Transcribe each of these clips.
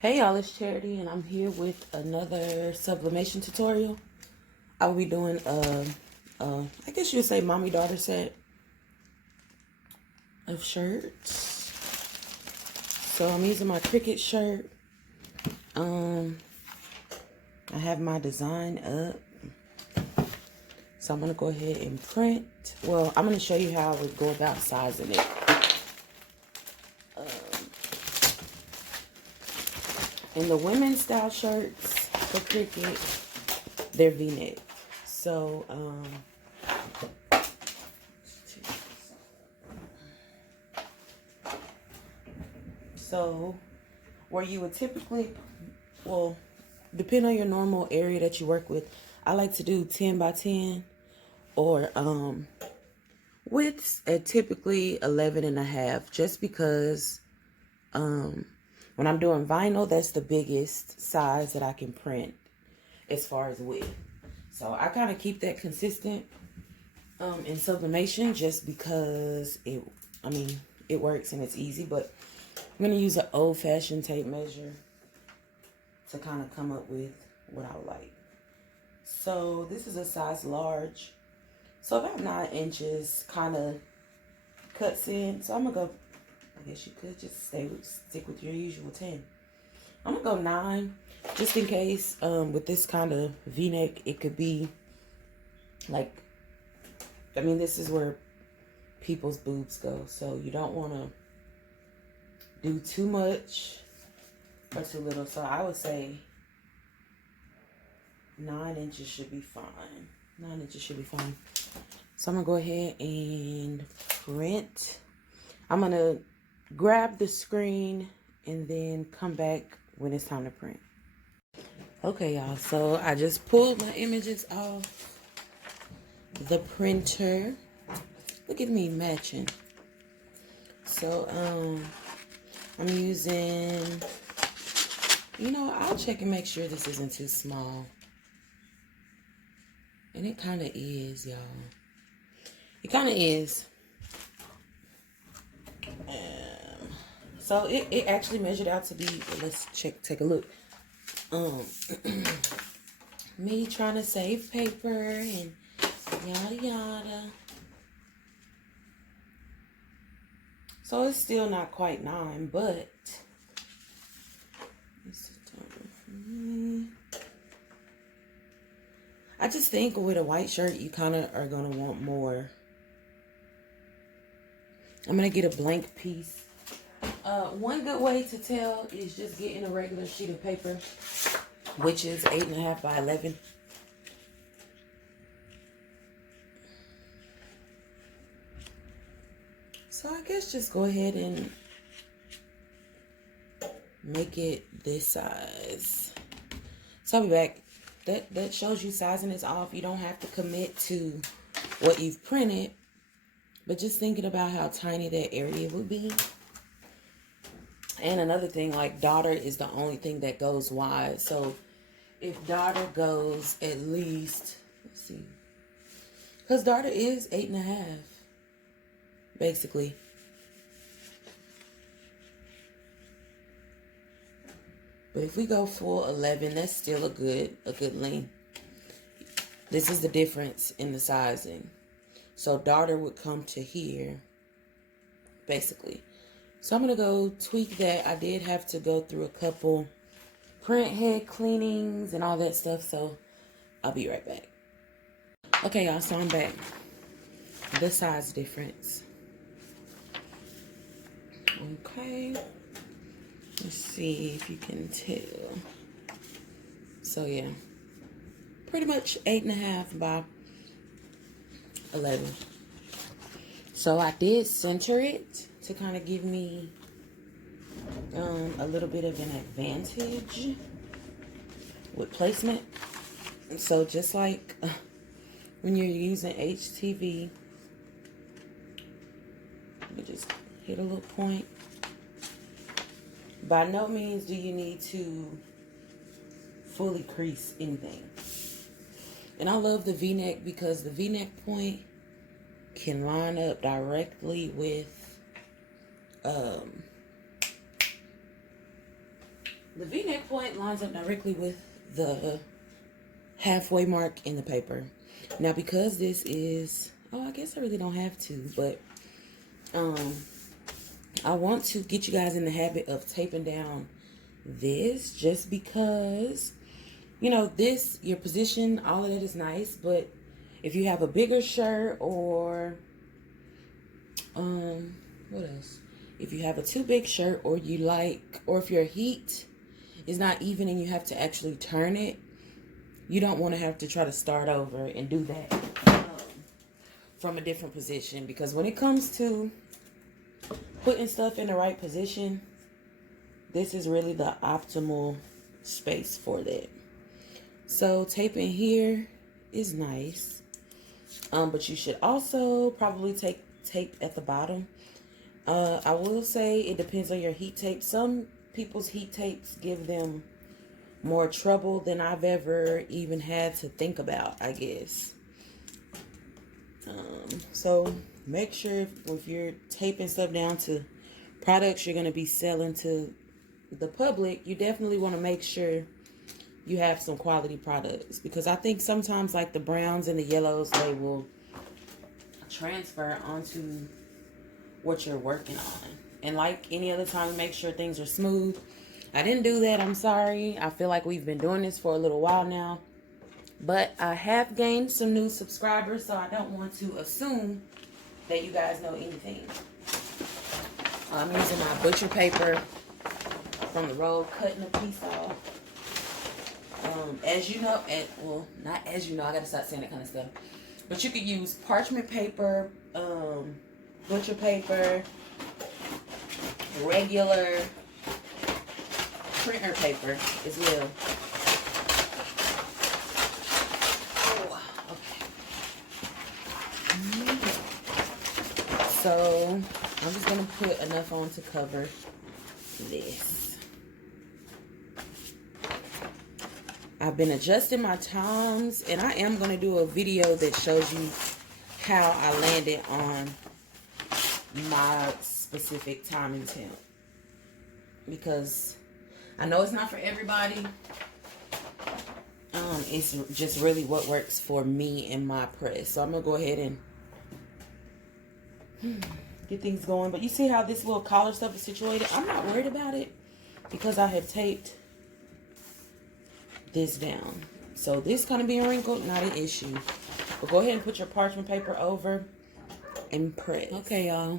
Hey y'all, it's Charity and I'm here with another sublimation tutorial. I will be doing I guess you would say mommy-daughter set of shirts. So I'm using my Cricut shirt. I have my design up. So I'm gonna go ahead and print. Well, I'm gonna show you how I would go about sizing it. In the women's style shirts for Cricut, they're V-neck. So where you would typically, well, depend on your normal area that you work with. I like to do 10 by 10 or widths at typically 11.5, just because when I'm doing vinyl, that's the biggest size that I can print as far as width. So I kind of keep that consistent in sublimation just because it works and it's easy. But I'm going to use an old-fashioned tape measure to kind of come up with what I would like. So this is a size large. So about 9 inches kind of cuts in. So I'm going to go, I guess you could just stick with your usual 10. I'm going to go 9 just in case. With this kind of V-neck, it could be like, this is where people's boobs go. So you don't want to do too much or too little. So I would say 9 inches should be fine. 9 inches should be fine. So I'm going to go ahead and print. I'm going to grab the screen and then come back when it's time to print. Okay, y'all. So I just pulled my images off the printer. Look at me matching. So, I'm using, I'll check and make sure this isn't too small. And it kind of is, y'all. It kind of is. So it actually measured out to be, let's take a look. Me trying to save paper and yada yada. So it's still not quite 9, but I just think with a white shirt, you kind of are going to want more. I'm going to get a blank piece. One good way to tell is just getting a regular sheet of paper, which is 8.5 by 11. So I guess just go ahead and make it this size. So I'll be back. That shows you sizing is off. You don't have to commit to what you've printed, but just thinking about how tiny that area would be. And another thing, like daughter is the only thing that goes wide. So if daughter goes at least, let's see, because daughter is 8.5, basically. But if we go full 11, that's still a good length. This is the difference in the sizing. So daughter would come to here, basically. So I'm going to go tweak that. I did have to go through a couple print head cleanings and all that stuff. So I'll be right back. Okay, y'all. So I'm back. The size difference. Okay. Let's see if you can tell. So yeah. Pretty much 8.5 by 11. So I did center it to kind of give me a little bit of an advantage with placement. So just like when you're using HTV, you just hit a little point. By no means do you need to fully crease anything. And I love the V-neck because the V-neck point can line up directly with The V-neck point lines up directly with the halfway mark in the paper. Now, because this is, oh, I guess I really don't have to, but I want to get you guys in the habit of taping down this, just because, you know, this, your position, all of that is nice, but if you have a bigger shirt, or what else? If you have a too big shirt, or you like, or if your heat is not even and you have to actually turn it, you don't want to have to try to start over and do that from a different position. Because when it comes to putting stuff in the right position, this is really the optimal space for that. So taping here is nice, but you should also probably take tape at the bottom. I will say it depends on your heat tape. Some people's heat tapes give them more trouble than I've ever even had to think about, I guess. So make sure if you're taping stuff down to products you're going to be selling to the public, you definitely want to make sure you have some quality products, because I think sometimes like the browns and the yellows, they will transfer onto what you're working on. And like any other time, make sure things are smooth. I didn't do that. I'm sorry. I feel like we've been doing this for a little while now, but I have gained some new subscribers, so I don't want to assume that you guys know anything. I'm using my butcher paper from the roll, cutting a piece off. As you know, well, not as you know, I gotta stop saying that kind of stuff. But you could use parchment paper, butcher paper, regular printer paper as well. Oh, okay. So I'm just gonna put enough on to cover this. I've been adjusting my times, and I am going to do a video that shows you how I landed on my specific time and temp, because I know it's not for everybody. It's just really what works for me and my press. So I'm going to go ahead and get things going. But you see how this little collar stuff is situated? I'm not worried about it because I have taped this down. So this kind of being wrinkled, not an issue. But go ahead and put your parchment paper over and press. Okay, y'all.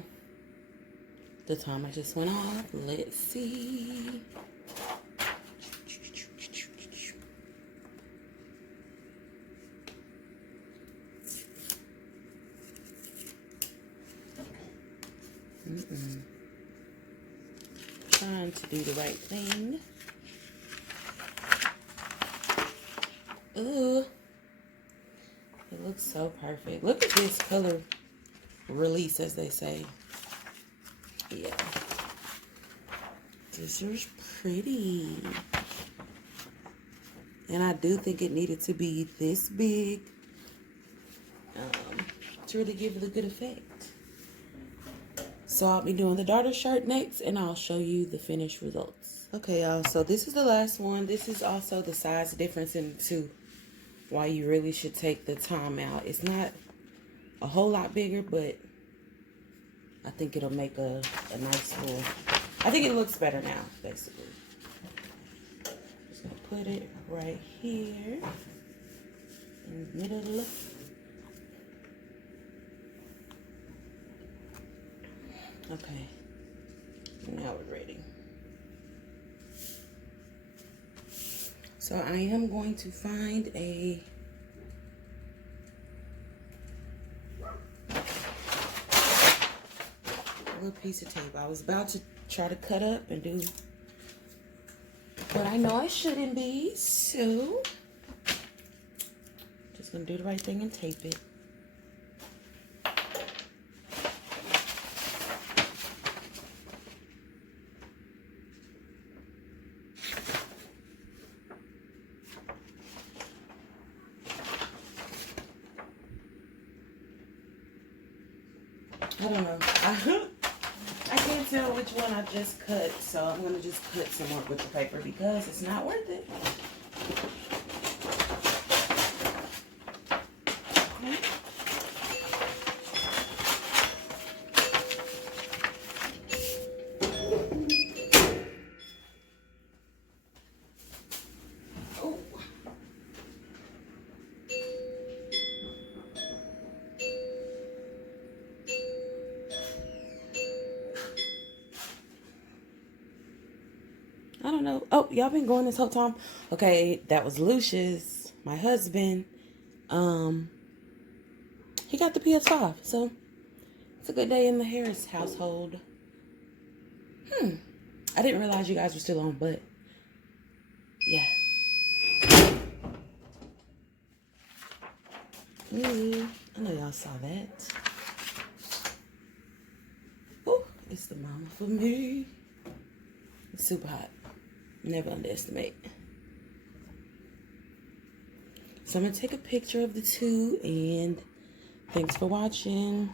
The timer just went off. Let's see. Trying to do the right thing. Ooh, it looks so perfect. Look at this color release, as they say. Yeah, this is pretty. And I do think it needed to be this big to really give it a good effect. So I'll be doing the daughter shirt next, and I'll show you the finished results. Okay, y'all, so this is the last one. This is also the size difference in the two. Why you really should take the time out. It's not a whole lot bigger, but I think it'll make a nice little, I think it looks better now, basically. Just gonna put it right here in the middle. Okay, now we're ready. So I am going to find a little piece of tape. I was about to try to cut up and do what I know I shouldn't be, so just gonna do the right thing and tape it. I don't know. I can't tell which one I just cut, so I'm going to just cut some more butcher paper because it's not worth it. I don't know. Oh, y'all been going this whole time? Okay, that was Lucius, my husband. He got the PS5, so it's a good day in the Harris household. I didn't realize you guys were still on, but yeah. I know y'all saw that. Oh, it's the mama for me. It's super hot. Never underestimate. So I'm going to take a picture of the two, and thanks for watching.